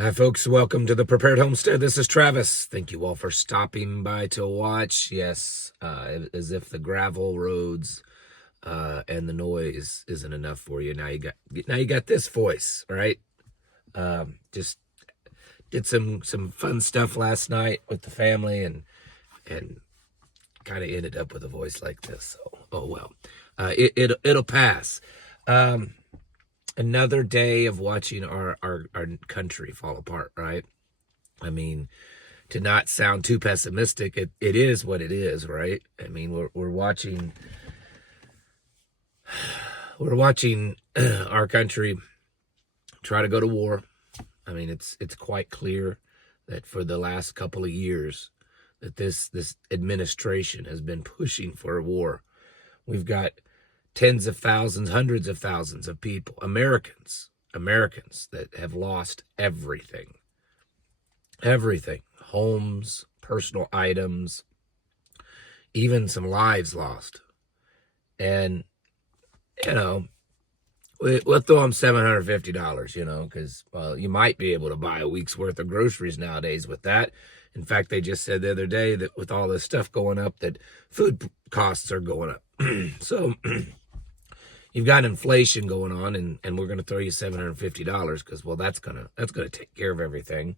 Hi, folks. Welcome to the Prepared Homestead. This is Travis. Thank you all for stopping by to watch. Yes, as if the gravel roads and the noise isn't enough for you. Now you got this voice, right? Just did some fun stuff last night with the family, and kind of ended up with a voice like this. So, oh well, it'll pass. Another day of watching our country fall apart, right? I mean, to not sound too pessimistic, it is what it is, right? I mean, we're watching our country try to go to war. I mean, it's quite clear that for the last couple of years that this administration has been pushing for a war. We've got tens of thousands, hundreds of thousands of people, Americans that have lost everything, homes, personal items, even some lives lost. And, we'll throw them $750, because, well, you might be able to buy a week's worth of groceries nowadays with that. In fact, they just said the other day that with all this stuff going up, that food costs are going up. So you've got inflation going on, and we're going to throw you $750 because, well, that's gonna take care of everything.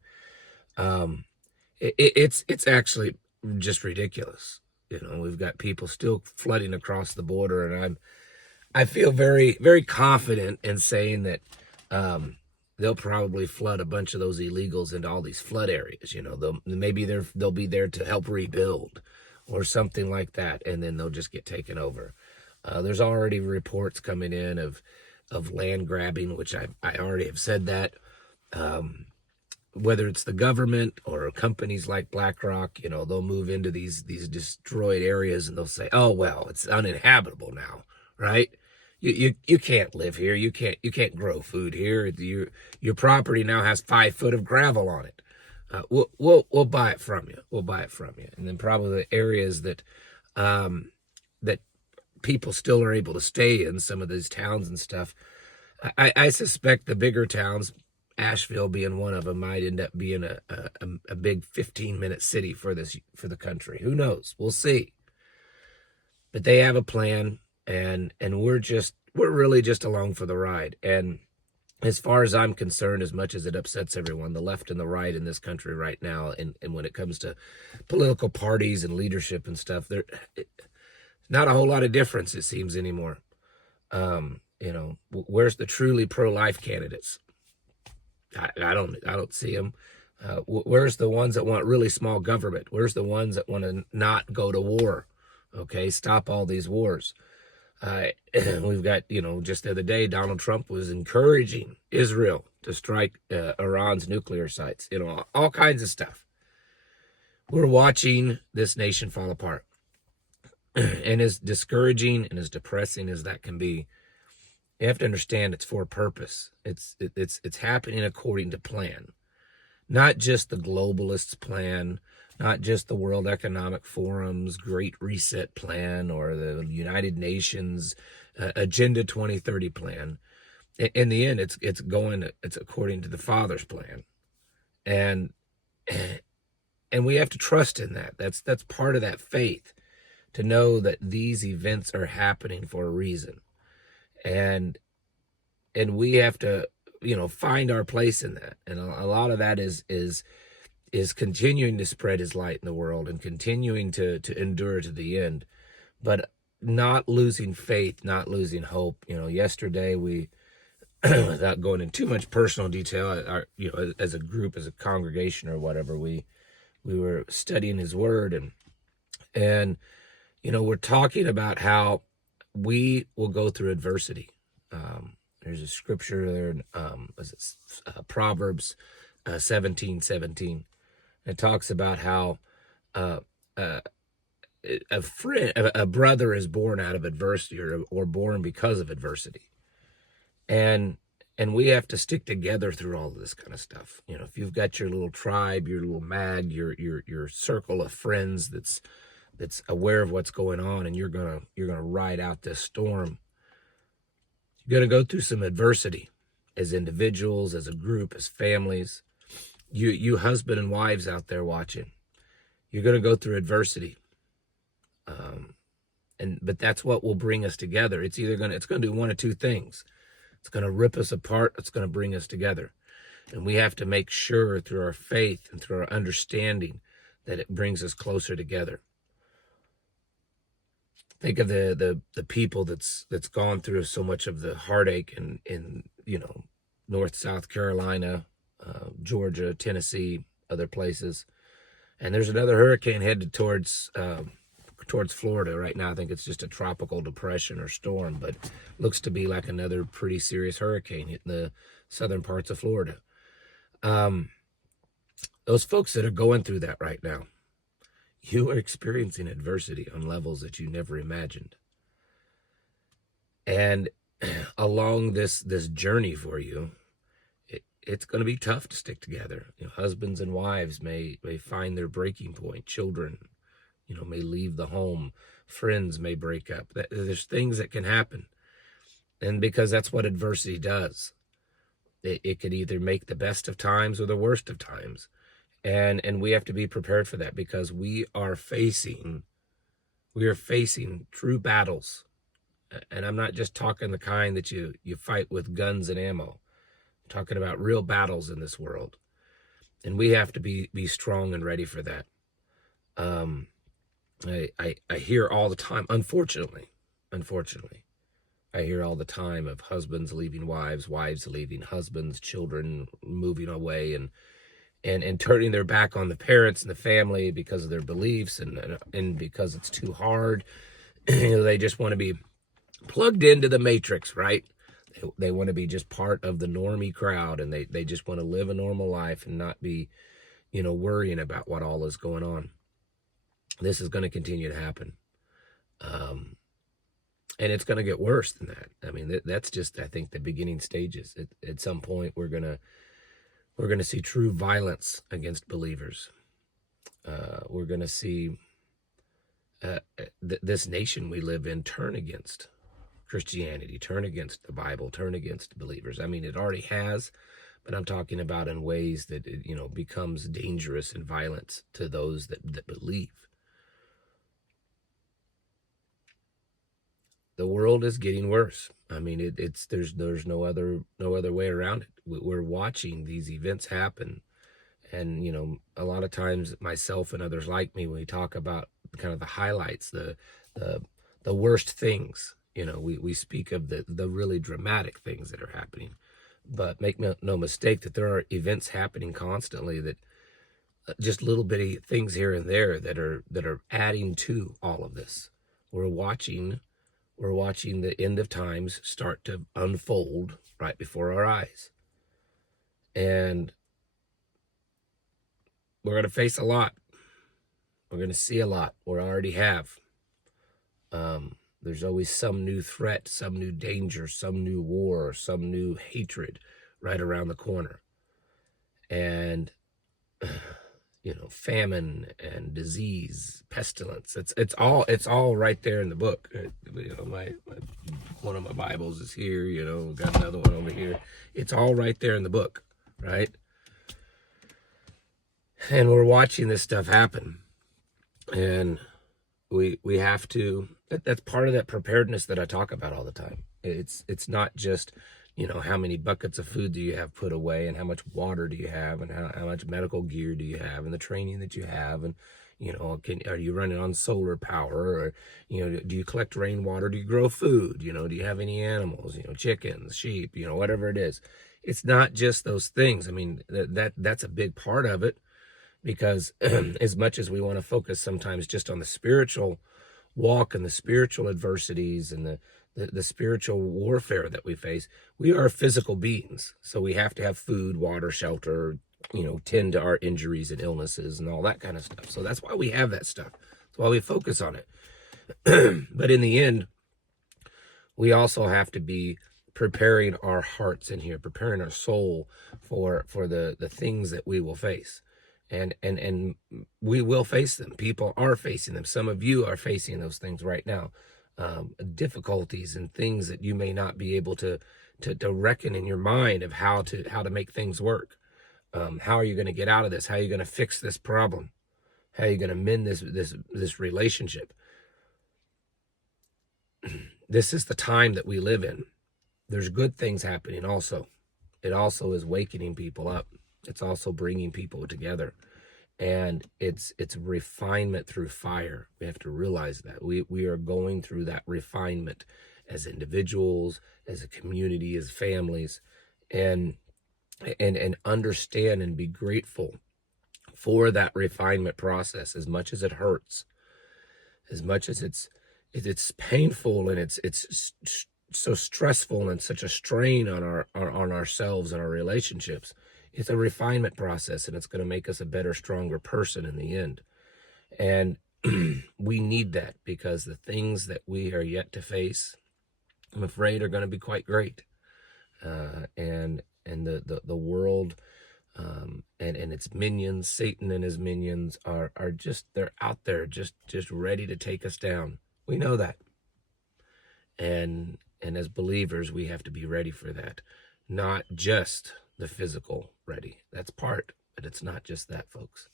It's actually just ridiculous. We've got people still flooding across the border, and I feel very, very confident in saying that they'll probably flood a bunch of those illegals into all these flood areas. They'll be there to help rebuild or something like that, and then they'll just get taken over. There's already reports coming in of land grabbing, which I already have said that. Whether it's the government or companies like BlackRock, they'll move into these destroyed areas and they'll say, "Oh well, it's uninhabitable now," right? You can't live here. You can't grow food here. Your property now has 5 foot of gravel on it. We'll buy it from you. We'll buy it from you, and then probably the areas that that people still are able to stay in, some of these towns and stuff. I suspect the bigger towns, Asheville being one of them, might end up being a big 15-minute city for the country. Who knows? We'll see. But they have a plan, and we're really just along for the ride. And as far as I'm concerned, as much as it upsets everyone, the left and the right in this country right now, and when it comes to political parties and leadership and stuff, there's not a whole lot of difference, it seems, anymore. Where's the truly pro-life candidates? I don't see them. Where's the ones that want really small government? Where's the ones that want to not go to war? Okay, stop all these wars. We've got, just the other day, Donald Trump was encouraging Israel to strike Iran's nuclear sites, all kinds of stuff. We're watching this nation fall apart. And as discouraging and as depressing as that can be, you have to understand it's for a purpose. It's happening according to plan. Not just the globalists' plan, not just the World Economic Forum's Great Reset plan or the United Nations Agenda 2030 plan. In the end, it's according to the Father's plan. And we have to trust in that. That's part of that faith, to know that these events are happening for a reason. And we have to, find our place in that. And a lot of that is continuing to spread his light in the world and continuing to endure to the end, but not losing faith, not losing hope. Yesterday we, without going into too much personal detail, as a group, as a congregation or whatever, we were studying his word, and we're talking about how we will go through adversity. There's a scripture there, Proverbs 17:17. It talks about how a brother is born out of adversity, or born because of adversity, and we have to stick together through all of this kind of stuff. If you've got your little tribe, your little mag, your circle of friends that's aware of what's going on, and you're gonna ride out this storm. You're gonna go through some adversity as individuals, as a group, as families. You husband and wives out there watching, you're going to go through adversity. But that's what will bring us together. It's going to do one of two things. It's going to rip us apart. It's going to bring us together. And we have to make sure through our faith and through our understanding that it brings us closer together. Think of the people that's gone through so much of the heartache in North, South Carolina, Georgia, Tennessee, other places. And there's another hurricane headed towards Florida right now. I think it's just a tropical depression or storm, but looks to be like another pretty serious hurricane hitting the southern parts of Florida. Those folks that are going through that right now, you are experiencing adversity on levels that you never imagined. And along this journey for you, it's going to be tough to stick together. Husbands and wives may find their breaking point. Children, may leave the home. Friends may break up. There's things that can happen. And because that's what adversity does. It could either make the best of times or the worst of times. And we have to be prepared for that, because we are facing true battles. And I'm not just talking the kind that you fight with guns and ammo. I'm talking about real battles in this world. And we have to be strong and ready for that. I hear all the time, unfortunately, I hear all the time of husbands leaving wives, wives leaving husbands, children moving away and turning their back on the parents and the family because of their beliefs and because it's too hard. They just want to be plugged into the matrix, right? They want to be just part of the normie crowd, and they just want to live a normal life and not be, worrying about what all is going on. This is going to continue to happen. And it's going to get worse than that. I mean, that's just, I think, the beginning stages. At some point, we're going to see true violence against believers. We're going to see this nation we live in turn against Christianity, turn against the Bible, turn against believers. I mean, it already has, but I'm talking about in ways that it, becomes dangerous and violent to those that believe. The world is getting worse. I mean, there's no other way around it. We're watching these events happen, and a lot of times myself and others like me, when we talk about kind of the highlights, the worst things, we speak of the really dramatic things that are happening, but make no mistake that there are events happening constantly that just little bitty things here and there that are adding to all of this. We're watching the end of times start to unfold right before our eyes. And we're going to face a lot. We're going to see a lot. We already have. There's always some new threat, some new danger, some new war, some new hatred right around the corner. And famine and disease, pestilence. It's all right there in the book. My one of my Bibles is here. Got another one over here. It's all right there in the book, right? And we're watching this stuff happen, and we have to. That's part of that preparedness that I talk about all the time. It's not just how many buckets of food do you have put away, and how much water do you have, and how much medical gear do you have, and the training that you have, and are you running on solar power, or do you collect rainwater, do you grow food, do you have any animals, chickens, sheep, whatever it is. It's not just those things. I mean, that's a big part of it, because as much as we want to focus sometimes just on the spiritual walk and the spiritual adversities and the spiritual warfare that we face, we are physical beings. So we have to have food, water, shelter, tend to our injuries and illnesses and all that kind of stuff. So that's why we have that stuff. That's why we focus on it. But in the end, we also have to be preparing our hearts in here, preparing our soul for the things that we will face. And we will face them. People are facing them. Some of you are facing those things right now. Difficulties and things that you may not be able to reckon in your mind of how to make things work. How are you going to get out of this? How are you going to fix this problem? How are you going to mend this relationship? This is the time that we live in. There's good things happening also. It also is wakening people up. It's also bringing people together. And it's refinement through fire. We have to realize that. We are going through that refinement as individuals, as a community, as families, and understand and be grateful for that refinement process, as much as it hurts, as much as it's painful, and it's so stressful and such a strain on ourselves and our relationships. It's a refinement process, and it's going to make us a better, stronger person in the end. And we need that, because the things that we are yet to face, I'm afraid, are going to be quite great. And the world and its minions, Satan and his minions, are just, they're out there just ready to take us down. We know that. And as believers, we have to be ready for that. Not just the physical ready. That's part, but it's not just that, folks.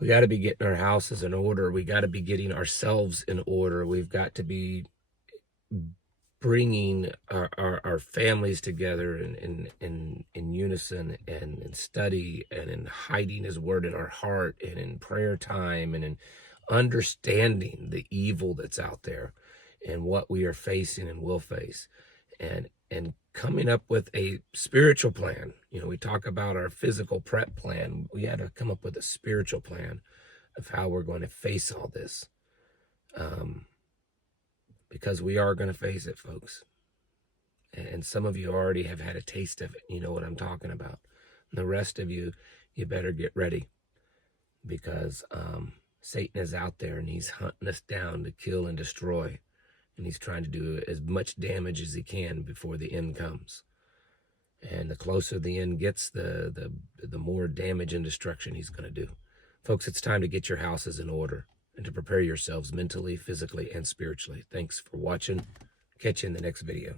We got to be getting our houses in order. We got to be getting ourselves in order. We've got to be bringing our families together in unison, and in study, and in hiding his word in our heart, and in prayer time, and in understanding the evil that's out there and what we are facing and will face, and coming up with a spiritual plan. You know, we talk about our physical prep plan. We had to come up with a spiritual plan of how we're going to face all this. Because we are going to face it, folks. And some of you already have had a taste of it. You know what I'm talking about. And the rest of you, you better get ready, because Satan is out there, and he's hunting us down to kill and destroy. And he's trying to do as much damage as he can before the end comes. And the closer the end gets, the more damage and destruction he's going to do. Folks, it's time to get your houses in order and to prepare yourselves mentally, physically, and spiritually. Thanks for watching. Catch you in the next video.